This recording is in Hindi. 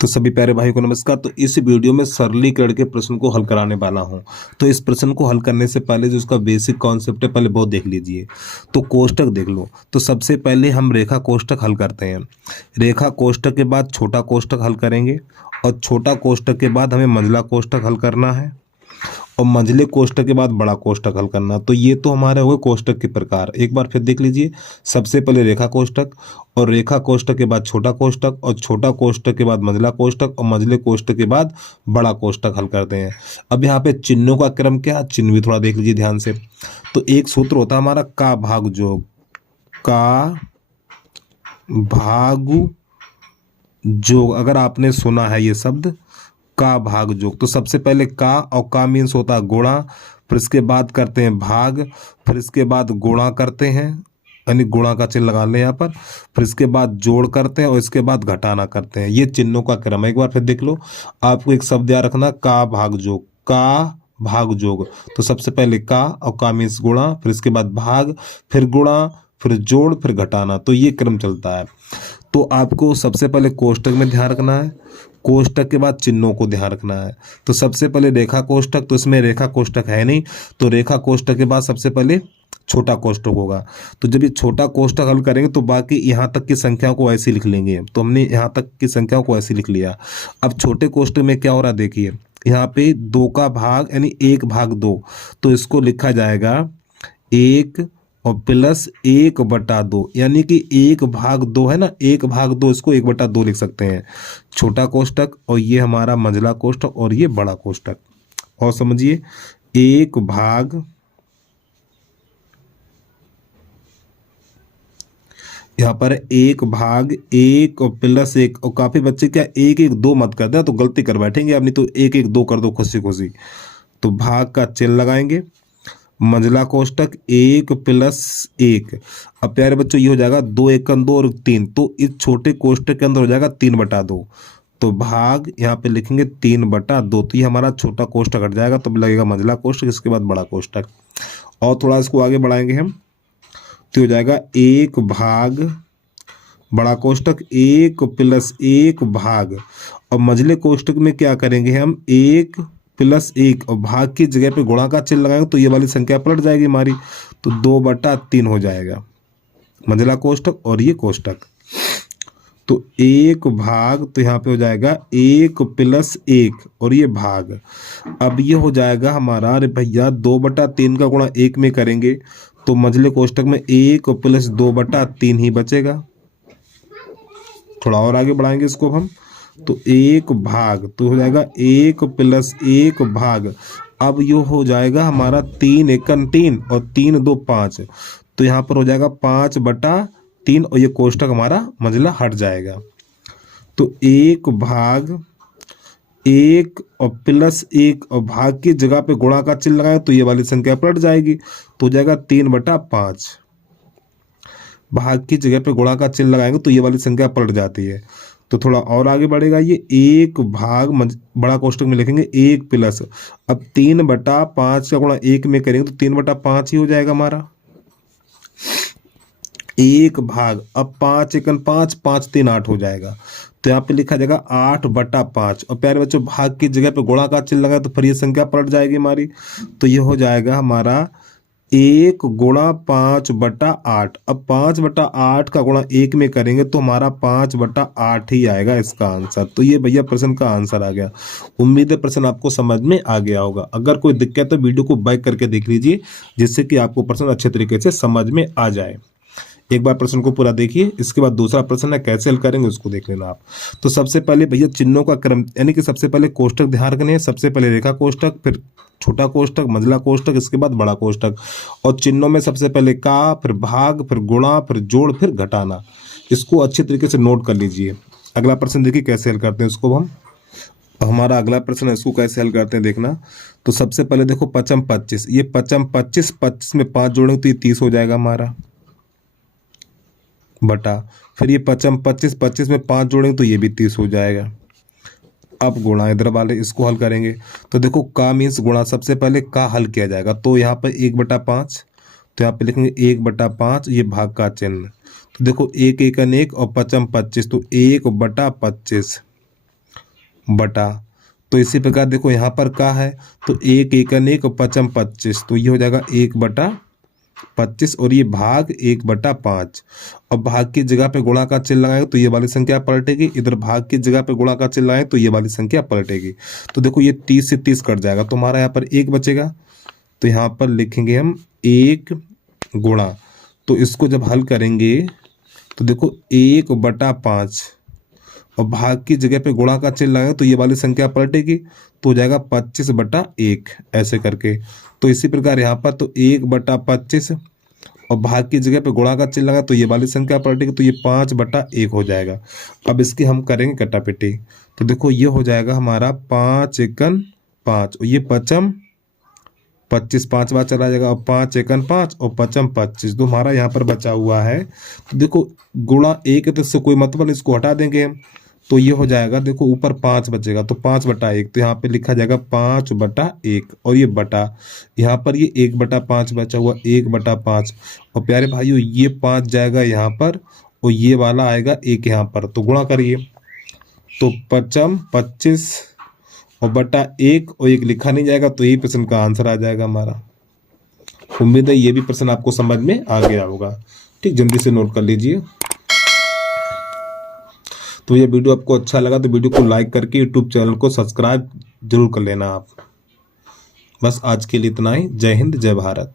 तो सभी प्यारे भाई को नमस्कार। तो इस वीडियो में सरलीकरण के प्रश्न को हल कराने वाला हूं। तो इस प्रश्न को हल करने से पहले जो उसका बेसिक कॉन्सेप्ट है पहले वो देख लीजिए। तो कोष्टक देख लो। तो सबसे पहले हम रेखा कोष्टक हल करते हैं। रेखा कोष्टक के बाद छोटा कोष्टक हल करेंगे और छोटा कोष्टक के बाद हमें मंझला कोष्टक हल करना है और मंझले कोष्टक के बाद बड़ा कोष्टक हल करना। तो ये तो हमारे हो गए कोष्टक के प्रकार। एक बार फिर देख लीजिए। सबसे पहले रेखा कोष्टक और रेखा कोष्टक के बाद छोटा कोष्टक और छोटा कोष्टक के बाद मंझला कोष्टक और मंझले कोष्टक के बाद बड़ा कोष्टक हल करते हैं। अब यहाँ पे चिन्हों का क्रम क्या, चिन्ह भी थोड़ा देख लीजिए ध्यान से। तो एक सूत्र होता है हमारा का भाग जोग, का भाग जोग। अगर आपने सुना है ये शब्द का भाग जोग, तो सबसे पहले का, और का मीन्स होता है गुणा, फिर इसके बाद करते हैं भाग, फिर इसके बाद गुणा करते हैं, यानी गुणा का चिन्ह लगा लें यहाँ पर, फिर इसके बाद जोड़ करते हैं और इसके बाद घटाना करते हैं। ये चिन्हों का क्रम है। एक बार फिर देख लो। आपको एक शब्द याद रखना, का भाग जोग, का भाग जोग। तो सबसे पहले का, और का मीन्स गुणा, फिर इसके बाद भाग, फिर गुणा, फिर जोड़, फिर घटाना। तो ये क्रम चलता है। तो आपको सबसे पहले कोष्टक में ध्यान रखना है, कोष्टक के बाद चिन्हों को ध्यान रखना है। तो सबसे पहले रेखा कोष्टक, तो इसमें रेखा कोष्टक है नहीं, तो रेखा कोष्टक के बाद सबसे पहले छोटा कोष्टक होगा। तो जब ये छोटा कोष्टक हल करेंगे तो बाकी यहाँ तक की संख्याओं को ऐसे लिख लेंगे। तो हमने यहाँ तक की संख्याओं को ऐसे लिख लिया। अब छोटे कोष्टक में क्या हो रहा है देखिए, यहाँ पे 2 का भाग यानी 1/2, तो इसको लिखा जाएगा 1 और प्लस 1/2, यानी कि 1/2 है ना, 1/2 इसको 1/2 लिख सकते हैं। छोटा कोष्टक और ये हमारा मंझला कोष्टक और ये बड़ा कोष्टक। और समझिए, 1/, यहाँ पर 1/1 और प्लस 1, और काफी बच्चे क्या 1/1/2 मत कर दें, तो गलती कर बैठेंगे आप, नहीं तो 1/1/2 कर दो खुशी खुशी। तो भाग का चिन्ह लगाएंगे। मंझला कोष्टक 1 + 1। अब प्यारे बच्चों ये हो जाएगा 2 × 1 = 2 और 3, तो इस छोटे कोष्टक के अंदर हो जाएगा 3/2। तो भाग यहाँ पे लिखेंगे 3/2। तो ये हमारा छोटा कोष्टक हट जाएगा, तो लगेगा मंझला कोष्टक, इसके बाद बड़ा कोष्टक। और थोड़ा इसको आगे बढ़ाएंगे हम, तो हो जाएगा 1/, बड़ा कोष्टक 1 + 1 भाग। और मंझले कोष्टक में क्या करेंगे हम, 1 + 1 और भाग की जगह पे गुणा का चिन्ह लगाएंगे, तो ये वाली संख्या पलट जाएगी हमारी, तो 2/3 हो जाएगा मंझला कोष्टक और ये कोष्टक। तो 1/, तो यहाँ पे हो जाएगा 1 + 1 और ये भाग। अब ये हो जाएगा हमारा, अरे भैया 2/3 का गुणा 1 में करेंगे तो मंझले कोष्टक में 1 + 2/3 ही बचेगा। थोड़ा और आगे बढ़ाएंगे इसको हम, तो 1/, तो हो जाएगा 1 + 1 भाग। अब ये हो जाएगा हमारा 3 × 1 = 3 और 3 × 2 = 5, तो यहाँ पर हो जाएगा 5/3 और ये कोष्टक हमारा मंझला हट जाएगा। तो 1/, 1 और प्लस 1 और भाग की जगह पे गुणा का चिन्ह लगाए तो ये वाली संख्या पलट जाएगी, तो हो जाएगा 3/5। भाग की जगह पे गुणा का चिन्ह लगाएंगे तो ये वाली संख्या पलट जाती है। तो थोड़ा और आगे बढ़ेगा ये, 1/, बड़ा कोष्टक में लिखेंगे 1 प्लस, अब 3/5 का गुणा 1 में करेंगे तो 3/5 ही हो जाएगा हमारा। 1/, अब 5 × 1 = 5, 5 × 3 = 8 हो जाएगा, तो यहाँ पे लिखा जाएगा 8/5। और प्यारे बच्चों भाग की जगह पे गुणा का चिन्ह लगाए तो फिर ये संख्या पलट जाएगी हमारी, तो ये हो जाएगा हमारा 1 × 5/8। अब 5/8 का गुणा 1 में करेंगे तो हमारा 5/8 ही आएगा इसका आंसर। तो ये भैया प्रश्न का आंसर आ गया। उम्मीद है प्रश्न आपको समझ में आ गया होगा। अगर कोई दिक्कत है तो वीडियो को बैक करके देख लीजिए, जिससे कि आपको प्रश्न अच्छे तरीके से समझ में आ जाए। एक बार प्रश्न को पूरा देखिए, इसके बाद दूसरा प्रश्न है कैसे हल करेंगे उसको देख लेना आप। तो सबसे पहले भैया चिन्हों का क्रम, यानी कि सबसे पहले कोष्टक ध्यान रखने हैं। सबसे पहले रेखा कोष्टक, फिर छोटा कोष्टक, मंझला कोष्टक, इसके बाद बड़ा कोष्टक। और चिन्हों में सबसे पहले का, फिर भाग, फिर गुणा, फिर जोड़, फिर घटाना। इसको अच्छे तरीके से नोट कर लीजिए। अगला प्रश्न देखिए कैसे हल करते हैं उसको हम। हमारा अगला प्रश्न है, इसको कैसे हल करते हैं देखना। तो सबसे पहले देखो 5 × 25, ये 5 × 25, 25 में 5 जोड़ेंगे तो ये 30 हो जाएगा हमारा, बटा फिर ये 5 × 25, 25 में 5 जोड़ेंगे तो ये भी 30 हो जाएगा। अब गुणा इधर वाले इसको हल करेंगे, तो देखो का मीन्स गुणा, सबसे पहले का हल किया जाएगा, तो यहाँ पर 1/5, तो यहाँ पे लिखेंगे 1/5, ये भाग का चिन्ह। तो देखो 1 × 1 = 1 और 5 × 25, तो 1/25। बटा, तो इसी प्रकार देखो यहाँ पर क्या है, तो 1 एकन 1 और 5 25, तो ये हो जाएगा 1/25 और ये भाग 1/5। और भाग की जगह पे गुणा का चिन्ह लगाएंगे तो ये वाली संख्या पलटेगी, इधर भाग की जगह पे गुणा का चिन्ह लगाएंगे तो ये वाली संख्या पलटेगी। तो देखो ये 30 से 30 कट जाएगा, तो हमारा यहाँ पर 1 बचेगा। तो यहाँ पर लिखेंगे हम 1 गुणा, तो इसको जब हल करेंगे तो देखो 1/5 और भाग की जगह पे गुणा का चिन्ह लगाएंगे तो ये वाली संख्या पलटेगी, तो हो जाएगा 25/1 ऐसे करके। तो इसी प्रकार यहाँ पर तो 1/25 और भाग की जगह पे गुणा का चिन्ह लगा तो ये वाली संख्या पलटेगी, तो ये 5/1 हो जाएगा। अब इसकी हम करेंगे कटापिटी, तो देखो ये हो जाएगा हमारा 5 एकन 5 और ये 5 25 5 बार चला जाएगा और 5 एकन 5 और 5 25, तो हमारा यहाँ पर बचा हुआ है। तो देखो गुणा 1 है तो इससे कोई मतलब नहीं, इसको हटा देंगे हम, तो ये हो जाएगा देखो ऊपर 5 बचेगा तो 5/1, तो यहाँ पे लिखा जाएगा 5/1 और ये बटा, यहाँ पर ये 1/5 बचा हुआ 1/5। और प्यारे भाइयों ये 5 जाएगा यहाँ पर और ये वाला आएगा 1 यहाँ पर, तो गुणा करिए तो 5 25 और बटा 1 और 1 लिखा नहीं जाएगा, तो यही प्रश्न का आंसर आ जाएगा हमारा। उम्मीद है ये भी प्रश्न आपको समझ में आ गया होगा। ठीक, जल्दी से नोट कर लीजिए। तो ये वीडियो आपको अच्छा लगा तो वीडियो को लाइक करके यूट्यूब चैनल को सब्सक्राइब जरूर कर लेना आप। बस आज के लिए इतना ही। जय हिंद, जय भारत।